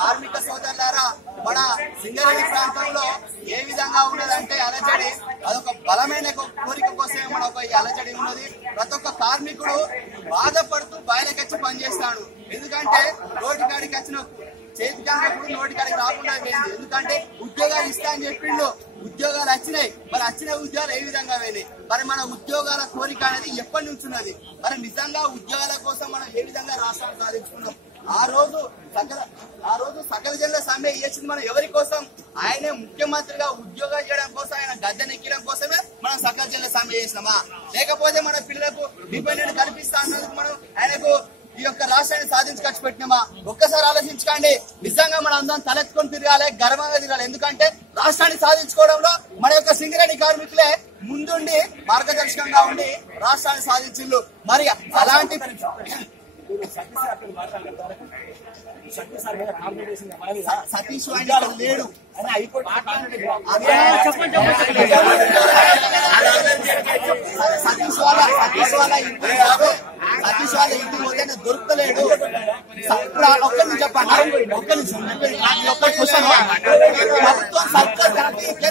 కార్మిక సోదరులారా, మన సింగరేణి ప్రాంతంలో ఏ విధంగా ఉన్నదంటే అలజడి, అదొక బలమైన కోరిక కోసమే మన ఒక అలజడి ఉన్నది. ప్రతి ఒక్క కార్మికుడు బాధపడుతూ బయటకొచ్చి పనిచేస్తాడు. ఎందుకంటే నోటికాడికి వచ్చిన చేతికి అన్నప్పుడు నోటికాడికి రాకుండా పోయింది. ఎందుకంటే ఉద్యోగాలు ఇస్తా అని చెప్పిండు, ఉద్యోగాలు వచ్చినాయి. మరి వచ్చిన ఉద్యోగాలు ఏ విధంగా పోయినాయి? మరి మన ఉద్యోగాల కోరిక అనేది ఎప్పటి నుంచి ఉన్నది? మరి నిజంగా ఉద్యోగాల కోసం మనం ఏ విధంగా రాష్ట్రాన్ని సాధించుకున్నాం? ఆ రోజు సకల జనుల సమ్మె చేసింది మనం ఎవరి కోసం? ఆయనే ముఖ్యమంత్రిగా ఉద్యోగాలు చేయడం కోసం, ఆయన గద్దెనెక్కడం కోసమే మనం సకల జనుల సమ్మె చేసినామా? లేకపోతే మన పిల్లలకు డిపెండెంట్ కల్పిస్తా అన్నందుకు మనం ఆయనకు ఈ యొక్క రాష్ట్రాన్ని సాధించుకొచ్చి పెట్టినామా? ఒక్కసారి ఆలోచించుకోండి. నిజంగా మనం అందరం తలెత్తుకొని తిరగాలి, గర్వంగా తిరగాలి. ఎందుకంటే రాష్ట్రాన్ని సాధించుకోవడంలో మన యొక్క సింగరేణి కార్మికులే ముందుండి మార్గదర్శకంగా ఉండి రాష్ట్రాన్ని సాధించిండ్రు. మరి అలాంటి సతీష్ లేడు సతీష్ వాళ్ళ ఇంటికి పోతే దొరుకుతలేడు. ఇప్పుడు ఒక్కరిని చెప్పండి, ప్రభుత్వం సర్కార్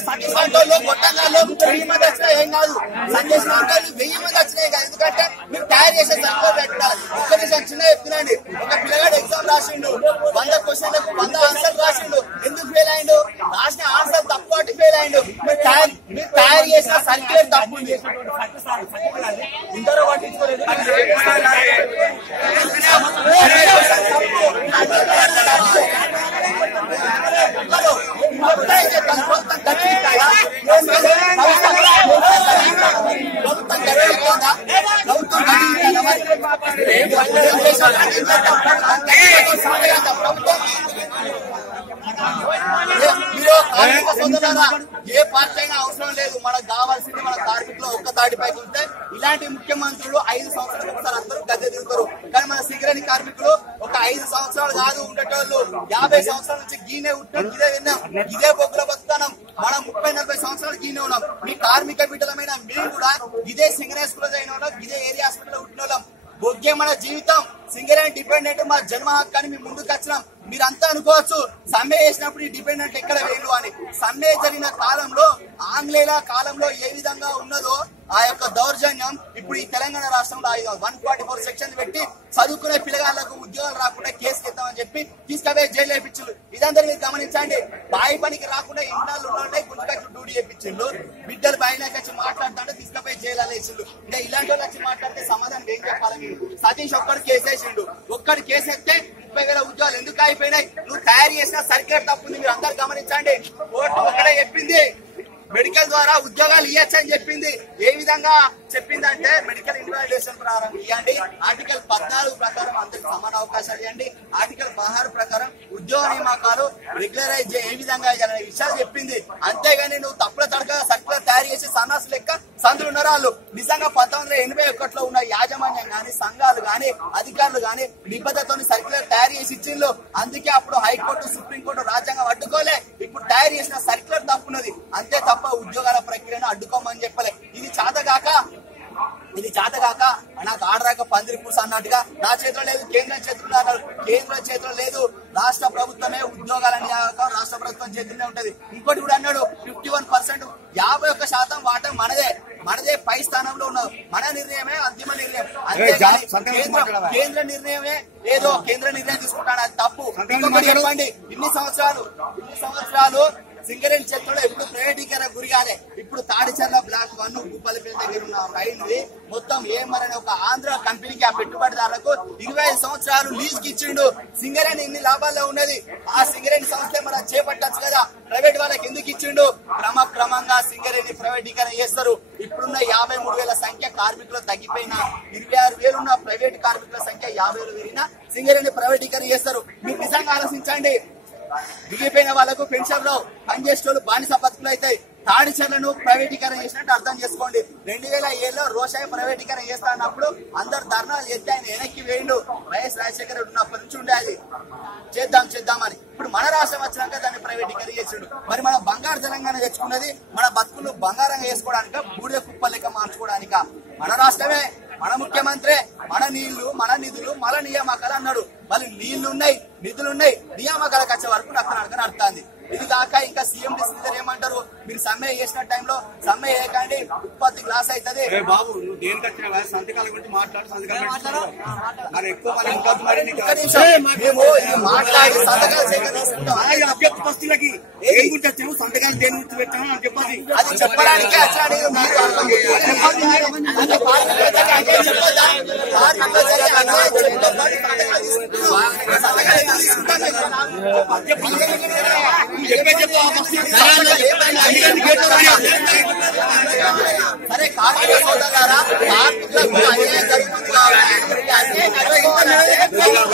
సతీష్ వంటలు గొట్టంగాళ్ళు 1000 మంది వచ్చినా ఏం కాదు, సందేశ్ వంటలు 1000 మంది వచ్చినాయి కాదు. ఎందుకంటే మీరు తయారు చేసే సర్కార్ పెట్టాలి. ఒక్కరి చిన్న చెప్తున్నాండి, ఒక పిల్లగాడు ఎగ్జామ్ రాసిండు, 100 క్వశ్చన్లకు 100 ఆన్సర్లు రాసిండు. ఎందుకు ఫెయిల్ అయిండు? రాసిన ఆన్సర్ తప్పు అంటే ఫెయిల్ అయిండు. మీరు తయారు చేసిన సర్క్యులర్ తప్పు ఉంది. ఇందరూ పట్టించుకోలేదు. ఏ పార్టీ అయినా అవసరం లేదు, మనకు కావాల్సింది మన కార్మికులు ఒక్క తాటిపైకి ఉంటే ఇలాంటి ముఖ్యమంత్రులు 5 సంవత్సరాలకు ఒకసారి అందరూ గద్దె దిగుతారు. కానీ మన సింగరేణి కార్మికులు ఒక 5 సంవత్సరాలు కాదు ఉండేటోళ్ళు, 50 సంవత్సరాల నుంచి గీనే ఉంటాం, ఇదే విన్నాం, ఇదే బొగ్గుల బతుకుతాం. మనం 30-40 సంవత్సరాలు గీనే ఉన్నాం. మీ కార్మిక బిడ్డలమైన మేము కూడా ఇదే సింగరేణి స్కూల్ అయిన వాళ్ళం, ఇదే ఏరియా హాస్పిటల్ ఉంటున్న వాళ్ళం. బొగ్గే మన జీవితం, సింగరేణి డిపెండెంట్ మా జన్మ హక్కు అని మేము ముందుకు వచ్చినాం. మీరంతా అనుకోవచ్చు సమ్మె చేసినప్పుడు ఈ డిపెండెంట్ ఎక్కడ వేయలు అని. సమ్మె జరిగిన కాలంలో, ఆంగ్లేయుల కాలంలో ఏ విధంగా ఉన్నదో ఆ యొక్క దౌర్జన్యం ఇప్పుడు ఈ తెలంగాణ రాష్ట్రంలో 144 సెక్షన్ పెట్టి చదువుకునే పిల్లగాళ్లకు ఉద్యోగాలు రాకుండా కేసు ఎత్తామని చెప్పి తీసుకుపోయి జైలు వేయించారు. ఇదంతా మీరు గమనించండి. బాయి పనికి రాకుండా ఇంట్లో ఉన్నోళ్ళే గుంజుకట్టు డ్యూటీ చేయించిండు. బిడ్డలు బయటకు వచ్చి మాట్లాడుతుంటే తీసుకుపోయి జైలు వేసిండు. ఇంకా ఇలాంటి వాళ్ళు వచ్చి మాట్లాడితే సమాధానం ఏం చెప్పాలి? మీరు సతీష్ ఒక్కడు కేసేసిండు, ఒక్కడు కేసేస్తే 30,000 ఉద్యోగాలు ఎందుకు అయిపోయినాయి? నువ్వు తయారు చేసిన సర్క్యులర్ తప్పుంది. మీరు అందరు గమనించండి. కోర్టు ఒక్కడే చెప్పింది, మెడికల్ ద్వారా ఉద్యోగాలు ఇవ్వచ్చు అని చెప్పింది. ఏ విధంగా చెప్పిందంటే మెడికల్ ఇన్వాలిడేషన్ ప్రకారం ఇవ్వండి, ఆర్టికల్ 14 ప్రకారం అందరికి సమాన అవకాశాలు ఇవ్వండి, ఆర్టికల్ 16 ప్రకారం ఉద్యోగ నియామకాలు రెగ్యులరైజ్ ఏ విధంగా ఇవ్వాలనే విషయాలు చెప్పింది. అంతేగాని నువ్వు తప్పుల తడక సర్క్యులర్ తయారు చేసి సన్నాసు లెక్క సందులు ఉన్నారు వాళ్ళు. నిజంగా 1981లో ఉన్న యాజమాన్యం గాని, సంఘాలు గాని, అధికారులు గాని నిబద్ధతతో సర్క్యులర్ తయారు చేసి ఇచ్చిండ్రు. అందుకే అప్పుడు హైకోర్టు, సుప్రీంకోర్టు రాజ్యాంగం అడ్డుకోలే. ఇప్పుడు తయారు చేసిన సర్క్యులర్ తప్పున్నది, అంతే తప్ప ఉద్యోగాల ప్రక్రియను అడ్డుకోమని చెప్పలే. ఇది చేతగాక నాకు ఆడరాక పందిరి పూస అన్నట్టుగా నా చేతిలో లేదు, కేంద్రం చేతిలో అన్నారు. కేంద్రం చేతిలో లేదు, రాష్ట్ర ప్రభుత్వమే ఉద్యోగాల నియామకం రాష్ట్ర ప్రభుత్వం చేతిలోనే ఉంటది. ఇంకోటి కూడా అన్నాడు, 51%, 51% వాటం మనదే పై స్థానంలో ఉన్నాం. మన నిర్ణయమే అంతిమ నిర్ణయం. అంతేగాని కేంద్ర నిర్ణయమే ఏదో కేంద్ర నిర్ణయం తీసుకుంటాను, అది తప్పు. ఇంకొకటి చెప్పండి, ఇన్ని సంవత్సరాలు సింగరేణి క్షేత్రంలో ఎప్పుడు ప్రైవేటీకరణ గురిగానే. ఇప్పుడు తాడిచర్ల బ్లాక్ 1 గుప్పలపల్లి దగ్గర ఉన్న రైలు మొత్తం ఏమరని ఒక ఆంధ్ర కంపెనీకి ఆ పెట్టుబడిదారులకు 25 సంవత్సరాలు లీజ్ కి ఇచ్చిండు. సింగరేణి ఇన్ని లాభాల్లో ఉన్నది, ఆ సింగరేణి సంస్థ మనం చేపట్టచ్చు కదా, ప్రైవేట్ వాళ్ళకి ఎందుకు ఇచ్చిండు? క్రమంగా సింగరేణి ప్రైవేటీకరణ చేస్తారు. ఇప్పుడున్న 53,000 సంఖ్య కార్మికులు తగ్గిపోయినా, 26,000 ఉన్న ప్రైవేట్ కార్మికుల సంఖ్య 50,000 పెరిగినా సింగరేణి ప్రైవేటీకరణ చేస్తారు. మీరు నిజంగా ఆలోచించండి. మిగిలిపోయిన వాళ్ళకు పెన్షన్ రావు, పనిచేసేటోళ్ళు బానిస బతుకులు అవుతాయి. తాడిచర్లను ప్రైవేటీకరణ చేసినట్టు అర్థం చేసుకోండి. 2007లో రోషాయి ప్రైవేటీకరణ చేస్తా అన్నప్పుడు అందరు ధర్నాలు చేస్తే ఆయన వెనక్కి వేయండు. వైఎస్ రాజశేఖర రెడ్డి ఉన్నప్పటి నుంచి ఉండే అది చేద్దామని. ఇప్పుడు మన రాష్ట్రం వచ్చినాక దాన్ని ప్రైవేటీకరణ చేసిండు. మరి మన బంగారు తెలంగాణ తెచ్చుకున్నది మన బతుకులు బంగారంగా వేసుకోవడానికి బూడిద కుప్ప లెక్క మన రాష్ట్రమే, మన ముఖ్యమంత్రి, మన నీళ్లు, మన నిధులు, మన నియామకాలు అన్నాడు. మళ్ళీ నీళ్లున్నాయి, నిధులున్నాయి, నియామకాలకు వచ్చే వరకు నక్కనడకని అర్థాంది. ఇది కాక ఇంకా సీఎం డిస్కర్ ఏమంటారు, మీరు సమ్మె చేసిన టైంలో సమ్మె చేయకండి, ఉత్పత్తి లాస్ అవుతుంది. బాబు నువ్వు దేనికి వచ్చిన సంతకాల గురించి మాట్లాడు, సంతకాలు మరి ఎక్కువ మేము మాట్లాడి సంతకాలు అభ్యర్థి బస్తీలకి ఏం గురించి వచ్చాము, సంతకాలు దేని గురించి పెట్టాము అని చెప్పాలి. అది చెప్పడానికి సరే కార్మిక సోదరులారా, కార్మికులకు అన్యాయం జరుగుతుంది కాబట్టి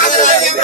అన్యాయం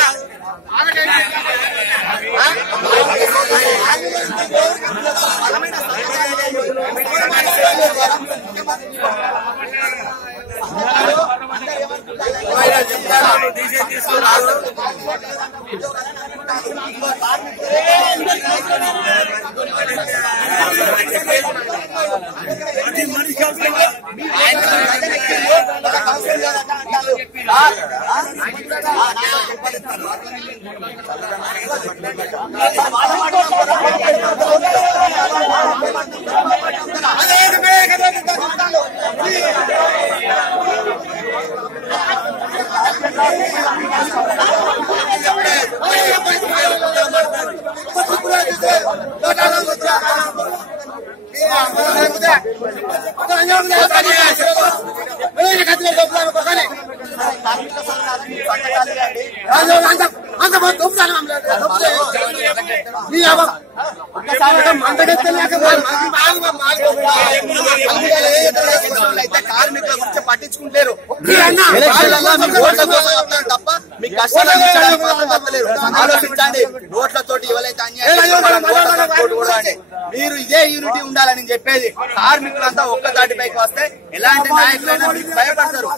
కార్మికుల గురించి పట్టించుకుంటారు తప్ప మీ కష్టాలు ఆలోచించండి. నోట్లతోటి ఎవరైతే అన్యాయం మీరు ఇదే యూనిటీ ఉండాలని చెప్పేది. కార్మికులంతా ఒక్క దాటిపైకి వస్తే ఎలాంటి నాయకులైనా మీకు భయపడతారు.